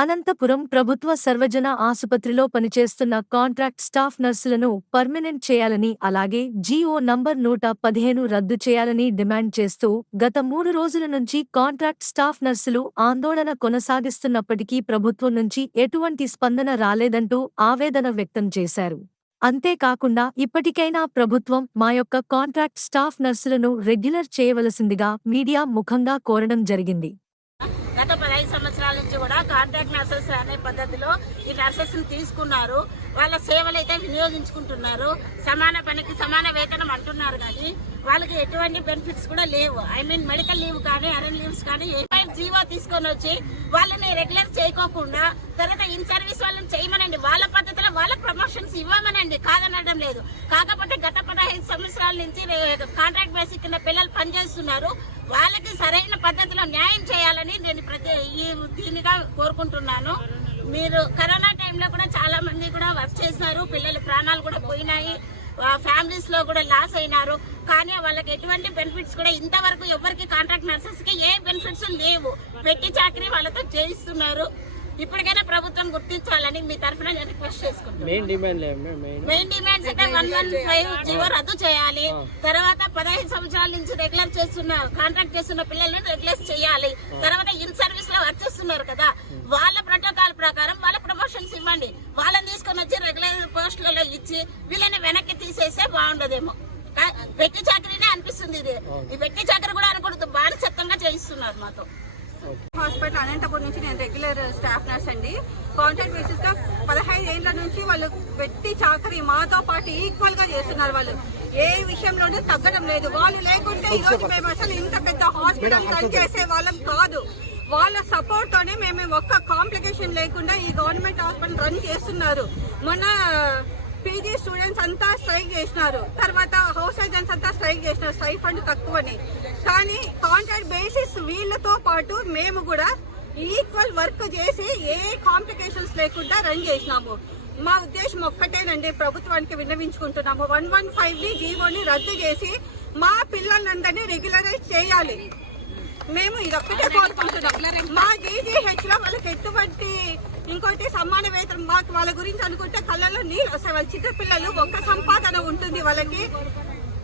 అనంతపురం ప్రభుత్వ సర్వజన ఆసుపత్రిలో పనిచేస్తున్న కాంట్రాక్ట్ స్టాఫ్ నర్సులను పర్మనెంట్ చేయాలని అలాగే జీఓ నంబర్ నూట పదిహేను రద్దు చేయాలని డిమాండ్ చేస్తూ గత మూడు రోజుల నుంచి కాంట్రాక్ట్ స్టాఫ్ నర్సులు ఆందోళన కొనసాగిస్తున్నప్పటికీ ప్రభుత్వం నుంచి ఎటువంటి స్పందన రాలేదంటూ ఆవేదన వ్యక్తం చేశారు. అంతేకాకుండా ఇప్పటికైనా ప్రభుత్వం మా యొక్క కాంట్రాక్ట్ స్టాఫ్ నర్సులను రెగ్యులర్ చేయవలసిందిగా మీడియా ముఖంగా కోరడం జరిగింది. గత పదహైదు కూడా కాంట్రాక్ట్ నర్సెస్ అనే పద్ధతిలో ఈ నర్సెస్ని తీసుకున్నారు. వాళ్ళ సేవలు అయితే వినియోగించుకుంటున్నారు. సమాన పనికి సమాన వేతనం అంటున్నారు కానీ వాళ్ళకి ఎటువంటి బెనిఫిట్స్ కూడా లేవు. ఐ మీన్ మెడికల్ లీవ్ కానీ అరెన్ లీవ్స్ కానీ ఏమైనా జీవో తీసుకొని వచ్చి వాళ్ళని రెగ్యులర్ చేయకోకుండా తర్వాత ఇన్ సర్వీస్ వాళ్ళని చేయమనండి. వాళ్ళ పద్ధతిలో వాళ్ళకి ప్రమోషన్స్ ఇవ్వమనండి. కాదనడం లేదు. కాకపోతే గత పదహైదు సంవత్సరాల నుంచి కాంట్రాక్ట్ బేసిక్ కింద పిల్లలు పనిచేస్తున్నారు. వాళ్ళకి సరైన పద్ధతిలో న్యాయం చేయాలని నేను ప్రతి ఈ దీనిగా కోరుకుంటున్నాను. మీరు కరోనా టైంలో కూడా చాలా మంది కూడా వర్క్ చేసినారు పిల్లల ప్రాణాలు కూడా పోయినాయి. ఫ్యామిలీస్లో కూడా లాస్ అయినారు. కానీ వాళ్ళకి ఎటువంటి బెనిఫిట్స్ కూడా ఇంతవరకు ఎవరికి కాంట్రాక్ట్ నర్సెస్కి ఏ బెనిఫిట్స్ లేవు. పెట్టి చాకరీ వాళ్ళతో చేయిస్తున్నారు. ఇప్పటికైనా ప్రభుత్వం గుర్తించాలని మీ తరఫున నేను రిక్వెస్ట్ చేసుకుంటున్నాను. మెయిన్ డిమాండ్ లేదు మెయిన్ మెయిన్ డిమాండ్స్ అయితే వన్ వన్ ఫైవ్ జీవో రద్దు చేయాలి. తర్వాత పదహైదు సంవత్సరాల నుంచి రెగ్యులర్ చేస్తున్న కాంట్రాక్ట్ చేస్తున్న పిల్లల్ని రెగ్యులర్ చేయాలి. తర్వాత ఇన్ సర్వీస్లో వర్క్ చేస్తున్నారు కదా. వాళ్ళ ప్రోటోకాల్ ప్రకారం వాళ్ళ ప్రమోషన్స్ ఇవ్వండి. వాళ్ళని తీసుకొని వచ్చి రెగ్యులర్ పోస్టులలో ఇచ్చి వీళ్ళని వెనక్కి తీసేస్తే బాగుండదేమో. వెట్టి చాకరీనే అనిపిస్తుంది ఇది. ఈ వెట్టి చాకరీ కూడా అనకూడదు బానిసత్వంగా చేయిస్తున్నారు మాతో. అనంతపురం నుంచి నేను రెగ్యులర్ స్టాఫ్ నర్స్ అండి. కాంట్రాక్ట్ బేసిస్గా పదహైదు ఏళ్ళ నుంచి వాళ్ళు పెట్టి చాకరీ మాతో పాటు ఈక్వల్గా చేస్తున్నారు వాళ్ళు. ఏ విషయంలోనూ తగ్గడం లేదు. వాళ్ళు లేకుంటే ఈ రోజు మేము అసలు ఇంత పెద్ద హాస్పిటల్ రన్ చేసే వాళ్ళం కాదు. వాళ్ళ సపోర్ట్ తోనే మేము ఒక్క కాంప్లికేషన్ లేకుండా ఈ గవర్నమెంట్ హాస్పిటల్ రన్ చేస్తున్నారు. మొన్న పీజీ స్టూడెంట్స్ అంతా స్ట్రైక్ చేసినారు. తర్వాత హౌస్ సర్జన్స్ అంతా స్ట్రైక్ చేసినారు. స్ట్రైక్ ఫండ్ తక్కువని. కానీ కాంట్రాక్ట్ బేసిస్ వీళ్ళతో పాటు మేము కూడా ఈక్వల్ వర్క్ చేసి ఏ కాంప్లికేషన్స్ లేకుండా రన్ చేసినాము. మా ఉద్దేశం ఒక్కటేనండి ప్రభుత్వానికి విన్నవించుకుంటున్నాము. వన్ వన్ ఫైవ్ని జీవోని రద్దు చేసి మా పిల్లలందరినీ రెగ్యులరైజ్ చేయాలి. మేము ఇదొక్కటే కోరుకుంటున్నాం. మా జీజీహెచ్లో వాళ్ళకి ఎటువంటి ఇంకోటి సమాన వేతనం మాకు వాళ్ళ గురించి అనుకుంటే కళ్ళలో నీళ్ళు వస్తాయి. వాళ్ళ చిన్న పిల్లలు ఒక్క సంపాదన ఉంటుంది వాళ్ళకి.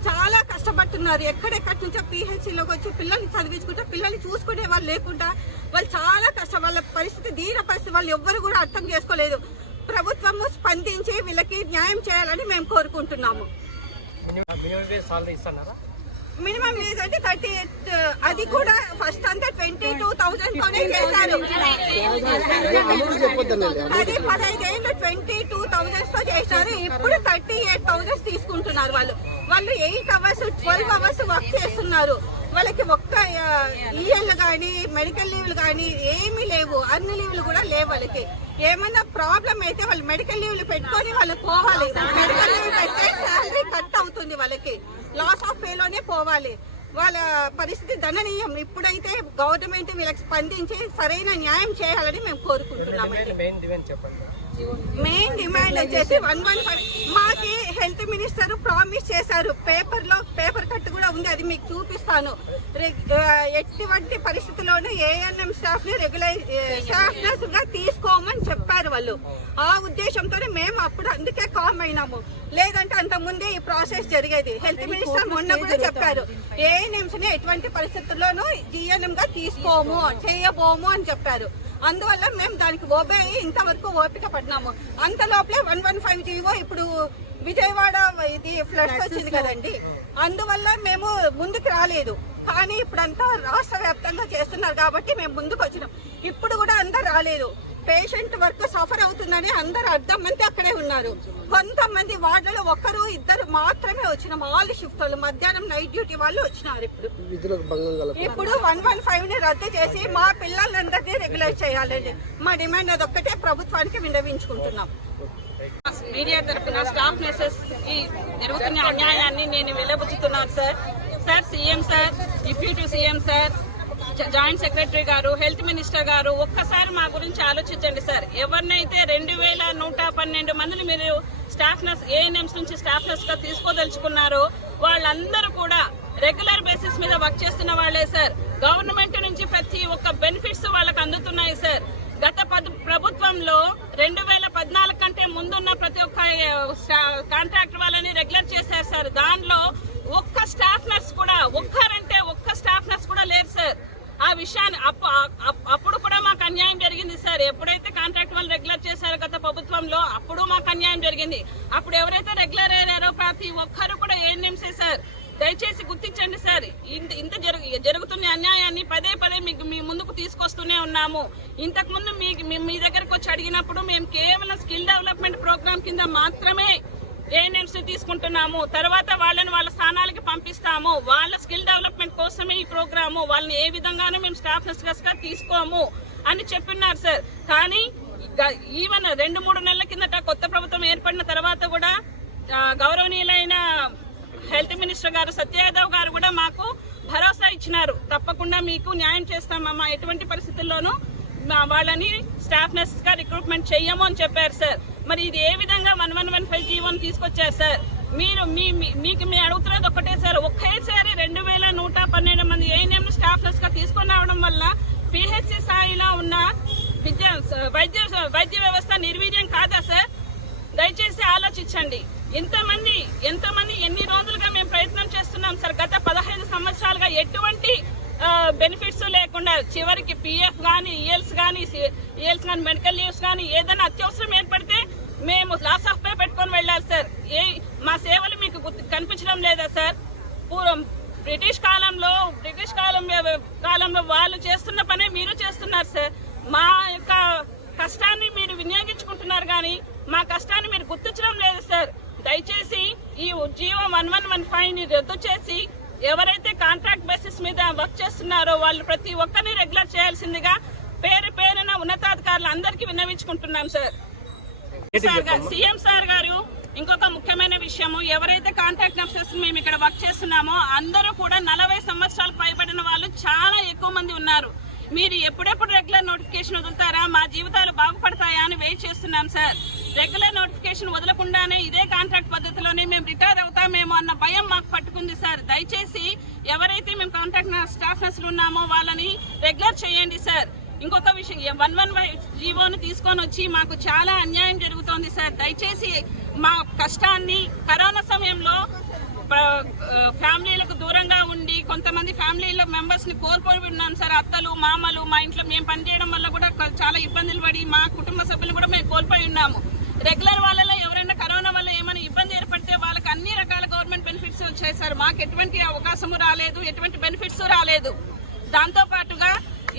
చాలా కష్టపడుతున్నారు. ఎక్కడెక్కడి నుంచో PHC లోకి వచ్చి పిల్లల్ని చదివించుకుంటే పిల్లల్ని చూసుకునే వాళ్ళు లేకుండా వాళ్ళు చాలా కష్టం. వాళ్ళ పరిస్థితి దీన పరిస్థితి వాళ్ళు ఎవ్వరు కూడా అర్థం చేసుకోలేదు. ప్రభుత్వము స్పందించి వీళ్ళకి న్యాయం చేయాలని మేము కోరుకుంటున్నాము. మినిమం అంటే థర్టీ అది కూడా ఫస్ట్ అంతా థౌసండ్ తోనే చేశారు. అది పదహైదేళ్ళు ట్వంటీ టూ థౌసండ్స్తో చేశారు ఇప్పుడు థర్టీ ఎయిట్ థౌసండ్స్ తీసుకుంటున్నారు వాళ్ళు. వాళ్ళు eight hours twelve hours work చేస్తున్నారు. వాళ్ళకి ఒక్క ఈఎల్ కానీ మెడికల్ లీవ్లు కానీ ఏమీ లేవు. అన్ని లీవ్లు కూడా లేవు వాళ్ళకి. ఏమైనా ప్రాబ్లం అయితే వాళ్ళు మెడికల్ లీవ్లు పెట్టుకొని వాళ్ళు పోవాలి. మెడికల్ లీవ్ పెడితే శాలరీ కట్ అవుతుంది వాళ్ళకి. లాస్ ఆఫ్ పేలోనే పోవాలి. వాళ్ళ పరిస్థితి దణనీయం ఇప్పుడైతే గవర్నమెంట్ వీళ్ళకి స్పందించి సరైన న్యాయం చేయాలని మేము కోరుకుంటున్నామండి. డిమాండ్ వచ్చేసి వన్ వన్ ఫైవ్. మాకి హెల్త్ మినిస్టర్ ప్రామిస్ చేశారు. పేపర్లో పేపర్ కట్ కూడా ఉంది అది మీకు చూపిస్తాను. ఎటువంటి పరిస్థితుల్లోనూ ఏఎన్ఎం స్టాఫ్ని రెగ్యులర్ నర్స్గా తీసుకోమని చెప్పారు వాళ్ళు. ఆ ఉద్దేశంతోనే మేము అప్పుడు అందుకే కామ్ అయినాము. లేదంటే అంత ముందే ఈ ప్రాసెస్ జరిగేది. హెల్త్ మినిస్టర్ మొన్న కూడా చెప్పారు. ఏఎన్ఎంస్ని ఎటువంటి పరిస్థితుల్లోనూ జిఎన్ఎం గా తీసుకోము చేయబోము అని చెప్పారు. అందువల్ల మేము దానికి ఓబే అయ్యి ఇంతవరకు ఓపిక పడినాము. అంత లోపలే వన్ వన్ ఫైవ్ జీవో ఇప్పుడు విజయవాడ ఇది ఫ్లడ్స్ వచ్చింది కదండి. అందువల్ల మేము ముందుకు రాలేదు. కానీ ఇప్పుడంతా రాష్ట్ర వ్యాప్తంగా చేస్తున్నారు కాబట్టి మేము ముందుకు వచ్చినాం. ఇప్పుడు కూడా అందరు రాలేదు. పేషెంట్ వర్క్ సఫర్ అవుతుందని అందరు అర్థం మంది అక్కడే ఉన్నారు. కొంతమంది వార్డులలో ఒక్కరు ఇద్దరు మాత్రమే వచ్చినాం ఆల్ షిఫ్ట్ వాళ్ళు మధ్యాహ్నం నైట్ డ్యూటీ వాళ్ళు వచ్చినారు ఇప్పుడు. విధులకు భంగం కల ఇప్పుడు వన్ వన్ ఫైవ్ని రద్దు చేసి మా పిల్లలందరినీ రెగ్యులర్ చేయాలండి. మా డిమాండ్ అదొక్కటే ప్రభుత్వానికి విన్నవించుకుంటున్నాం. మీడియా తరఫున స్టాఫ్ నర్సెస్కి జరుగుతున్న అన్యాయాన్ని నేను వెలబుచ్చుతున్నాను sir. Sir CM sir deputy CM sir joint secretary గారు హెల్త్ మినిస్టర్ గారు ఒక్కసారి మా గురించి ఆలోచించండి సార్. ఎవరినైతే రెండు వేల నూట పన్నెండు మందిని మీరు స్టాఫ్ నర్స్ ఏఎన్ఎంస్ నుంచి స్టాఫ్ నర్స్గా తీసుకోదలుచుకున్నారో వాళ్ళందరూ కూడా రెగ్యులర్ బేసిస్ మీద వర్క్ చేస్తున్న వాళ్ళే సార్. గవర్నమెంట్ నుంచి ప్రతి ఒక్క బెనిఫిట్స్ వాళ్ళకి అందుతున్నాయి సార్. గత ప్రభుత్వ ప్ర- ప్రభుత్వంలో రెండు వేల పద్నాలుగు కంటే ముందున్న ప్రతి ఒక్క కాంట్రాక్ట్ వాళ్ళని రెగ్యులర్ చేశారు సార్ దానిలో ఒక్క స్టాఫ్ నర్స్ కూడా ఒక్కరంటే ఒక్క స్టాఫ్ నర్స్ కూడా లేరు సార్ ఆ విషయాన్ని అప్పు- అప్- అప్పుడు కూడా మాకు అన్యాయం జరిగింది సార్ ఎప్పుడైతే కాంట్రాక్ట్ వాళ్ళు రెగ్యులర్ చేశారో గత ప్రభుత్వంలో అప్పుడు చేయడం జరిగింది. అప్పుడు ఎవరైతే రెగ్యులర్ అయ్యారో ప్రతి ఒక్కరు కూడా ఏఎన్ఎంసీ సార్? దయచేసి గుర్తించండి సార్. ఇంత ఇంత జరుగు జరుగుతున్న అన్యాయాన్ని పదే పదే మీకు మీ ముందుకు తీసుకొస్తూనే ఉన్నాము. ఇంతకుముందు మీ మీ- దగ్గరకు వచ్చి అడిగినప్పుడు మేము కేవలం స్కిల్ డెవలప్మెంట్ ప్రోగ్రామ్ కింద మాత్రమే ఏఎన్ఎంసీ తీసుకుంటున్నాము. తర్వాత వాళ్ళని వాళ్ళ స్థానాలకి పంపిస్తాము. వాళ్ళ స్కిల్ డెవలప్మెంట్ కోసమే ఈ ప్రోగ్రాము. వాళ్ళని ఏ విధంగానూ మేము స్టాఫ్ నర్సెస్ తీసుకోము అని చెప్పిన్నారు సార్. కానీ ఈవెన్ రెండు మూడు నెలల కిందట కొత్త ప్రభుత్వం ఏర్పడిన తర్వాత కూడా గౌరవనీయులైన హెల్త్ మినిస్టర్ గారు సత్యయాదవ్ గారు కూడా మాకు భరోసా ఇచ్చినారు. తప్పకుండా మీకు న్యాయం చేస్తామమ్మా. ఎటువంటి పరిస్థితుల్లోనూ మా వాళ్ళని స్టాఫ్ నర్సెస్గా రిక్రూట్మెంట్ చెయ్యము అని చెప్పారు సార్. మరి ఇది ఏ విధంగా వన్ వన్ వన్ ఫైవ్ జీవోని తీసుకొచ్చారు సార్? మీరు మీ మీ- మీకు మీ అడుగుతున్నది ఒకటే సార్. ఒకేసారి రెండు వేల నూట పన్నెండు మంది ఏఎన్ఎం స్టాఫ్ నర్స్గా తీసుకొని రావడం వల్ల పిహెచ్సి స్థాయిలో ఉన్న విద్య వైద్య వైద్య వ్యవస్థ నిర్వీర్యం కాదా సార్? దయచేసి ఆలోచించండి. ఎంతమంది ఎంతమంది ఎన్ని రోజులుగా మేము ప్రయత్నం చేస్తున్నాం సార్? గత పదహైదు సంవత్సరాలుగా ఎటువంటి బెనిఫిట్స్ లేకుండా చివరికి పిఎఫ్ కానీ ఈఎల్స్ కానీ ఈఎల్స్ కానీ మెడికల్ లీవ్స్ కానీ ఏదైనా అత్యవసరం ఏర్పడితే మేము లాస్ ఆఫ్ పే పెట్టుకొని వెళ్ళాలి సార్. ఏ మా సేవలు మీకు గుర్తు- కనిపించడం లేదా సార్? పూర్వం బ్రిటిష్ కాలంలో బ్రిటిష్ కాలం కాలంలో వాళ్ళు చేస్తున్న పనే మీరు చేస్తున్నారు సార్. మా యొక్క కష్టాన్ని మీరు వినియోగించుకుంటున్నారు కానీ మా కష్టాన్ని మీరు గుర్తించడం లేదు సార్. దయచేసి ఈ జీవో వన్ వన్ వన్ ఫైవ్ని రద్దు చేసి ఎవరైతే కాంట్రాక్ట్ బేసిస్ మీద వర్క్ చేస్తున్నారో వాళ్ళు ప్రతి ఒక్కరిని రెగ్యులర్ చేయాల్సిందిగా పేరు పేరున ఉన్నతాధికారులు అందరికీ విన్నవించుకుంటున్నాం సార్. సీఎం సార్ గారు ఇంకొక ముఖ్యమైన విషయము ఎవరైతే కాంట్రాక్ట్ నర్సెస్ మేము ఇక్కడ వర్క్ చేస్తున్నామో అందరూ కూడా నలభై సంవత్సరాలు పైబడిన వాళ్ళు చాలా ఎక్కువ మంది ఉన్నారు. మీరు ఎప్పుడెప్పుడు రెగ్యులర్ నోటిఫికేషన్ వదులుతారా? మా జీవితాలు బాగుపడతాయా అని వెయిట్ చేస్తున్నాం సార్. రెగ్యులర్ నోటిఫికేషన్ వదలకుండానే ఇదే కాంట్రాక్ట్ పద్ధతిలోనే మేము రిటైర్ అవుతామేమో అన్న భయం మాకు పట్టుకుంది సార్. దయచేసి ఎవరైతే మేము కాంట్రాక్ట్ స్టాఫ్ నర్సులు ఉన్నామో వాళ్ళని రెగ్యులర్ చేయండి సార్. ఇంకొక విషయం వన్ వన్ వై జీవోను తీసుకొని వచ్చి మాకు చాలా అన్యాయం జరుగుతోంది సార్. దయచేసి మా కష్టాన్ని కరోనా సమయంలో ఫ్యామిలీలకు దూరంగా ఉండి కొంతమంది ఫ్యామిలీలో మెంబర్స్ని కోల్పోయి ఉన్నాం సార్. అత్తలు మామలు మా ఇంట్లో మేము పనిచేయడం వల్ల కూడా చాలా ఇబ్బందులు పడి మా కుటుంబ సభ్యులు కూడా మేము కోల్పోయి ఉన్నాము. రెగ్యులర్ వాళ్ళలో ఎవరైనా కరోనా వల్ల ఏమైనా ఇబ్బంది ఏర్పడితే వాళ్ళకి అన్ని రకాల గవర్నమెంట్ బెనిఫిట్స్ వచ్చాయి సార్. మాకు ఎటువంటి అవకాశము రాలేదు ఎటువంటి బెనిఫిట్స్ రాలేదు. దాంతో పాటుగా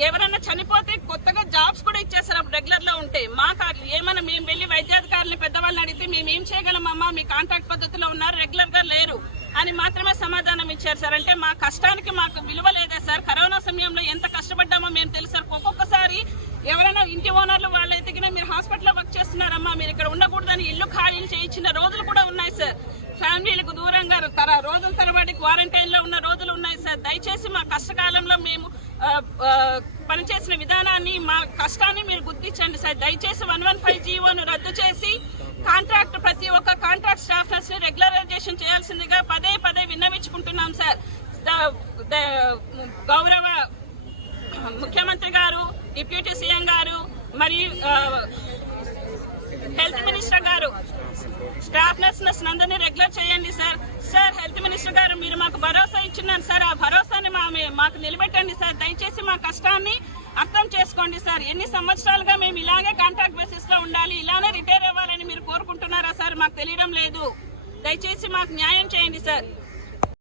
ఎవరైనా చనిపోతే కొత్తగా జాబ్స్ కూడా ఇచ్చేస్తారు అప్పుడు రెగ్యులర్లో ఉంటే. మా కార్లు ఏమైనా మేము వెళ్ళి వైద్యాధికారులు పెద్దవాళ్ళని అడిగితే మేము ఏం చేయగలమమ్మా? మీ కాంట్రాక్ట్ పద్ధతిలో ఉన్నారు రెగ్యులర్గా లేరు. అని మాత్రమే సమాధానం ఇచ్చారు సార్. అంటే మా కష్టానికి మాకు విలువ లేదా సార్? కరోనా సమయంలో ఎంత కష్టపడ్డామో మేము తెలుసు సార్. ఒక్కొక్కసారి ఎవరైనా ఇంటి ఓనర్లు వాళ్ళు ఎదిగినా మీరు హాస్పిటల్లో వర్క్ చేస్తున్నారమ్మా మీరు ఇక్కడ ఉండకూడదని ఇల్లు ఖాళీలు చేయించిన రోజులు కూడా ఉన్నాయి సార్. ఫ్యామిలీలకు దూరంగా తర రోజుల తరబడి క్వారంటైన్లో ఉన్న రోజులు ఉన్నాయి సార్. దయచేసి మా కష్టకాలంలో మేము పనిచేసిన విధానాన్ని మా కష్టాన్ని మీరు గుర్తించండి సార్. దయచేసి వన్ వన్ ఫైవ్ జీవోను రద్దు చేసి కాంట్రాక్ట్ ప్రతి ఒక్క కాంట్రాక్ట్ స్టాఫర్స్ని రెగ్యులరైజేషన్ చేయాల్సిందిగా పదే విన్నవించుకుంటున్నాం సార్. గౌరవ ముఖ్యమంత్రి గారు డిప్యూటీ సీఎం గారు మరియు హెల్త్ మినిస్టర్ గారు స్టాఫ్ నర్స్ అందరినీ రెగ్యులర్ చేయండి సార్. సార్ హెల్త్ మినిస్టర్ గారు మీరు మాకు భరోసా ఇచ్చినారు సార్. ఆ భరోసాని మా మాకు నిలబెట్టండి సార్. దయచేసి మా కష్టాన్ని అర్థం చేసుకోండి సార్. ఎన్ని సంవత్సరాలుగా మేము ఇలాగే కాంట్రాక్ట్ బేసిస్లో ఉండాలి ఇలానే రిటైర్ అవ్వాలని మీరు కోరుకుంటున్నారా సార్? మాకు తెలియడం లేదు. దయచేసి మాకు న్యాయం చేయండి సార్.